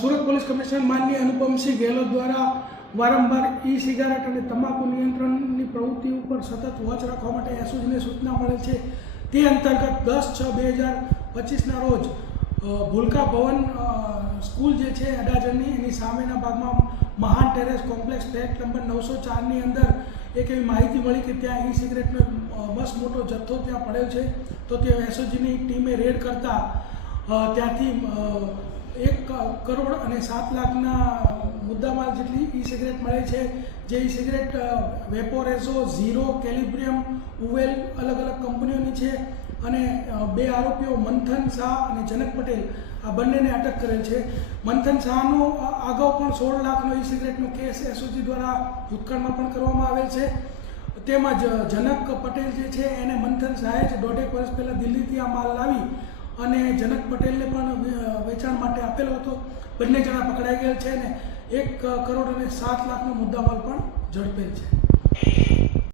Surat police commissioner માનનીય અનુપમસિંહ ગેહલોત દ્વારા વારંવાર ઈ સિગારેટ અને તમાકુ નિયંત્રણની પ્રવૃત્તિ ઉપર સતત વોચ રાખવા માટે એસઓજીને સૂચના મળે છે. તે અંતર્ગત 10/6/2025ના રોજ ભૂલકા ભવન સ્કૂલ જે છે અડાજણની એની સામેના ભાગમાં મહાન ટેરેસ કોમ્પ્લેક્સ ફ્લેટ નંબર 904ની અંદર એક એવી માહિતી મળી કે ત્યાં ઈ સિગરેટનો બસ મોટો જથ્થો ત્યાં પડ્યો છે. તો તે એસઓજીની ટીમે રેડ કરતા ત્યાંથી 1 કરોડ અને 7 લાખના મુદ્દામાલ જેટલી ઈ સિગરેટ મળે છે. જે ઈ સિગરેટ વેપોરેઝો, ઝીરો, કેલિબ્રિયમ, ઉવેલ અલગ અલગ કંપનીઓની છે અને 2 આરોપીઓ મંથન શાહ અને જનક પટેલ આ બંનેને અટક કરેલ છે. મંથન શાહનો અગાઉ પણ 16 લાખનો ઈ સિગરેટનો કેસ એસઓજી દ્વારા ભૂતકાળમાં પણ કરવામાં આવેલ છે. તેમજ જનક પટેલ જે છે એને મંથન શાહે જ 1.5 વર્ષ પહેલાં દિલ્હીથી આ માલ લાવી અને જનક પટેલને પણ વેચાણ માટે આપેલો હતો. બંને જણા પકડાઈ ગયેલ છે અને 1 કરોડ અને 7 લાખનો મુદ્દામાલ પણ ઝડપેલ છે.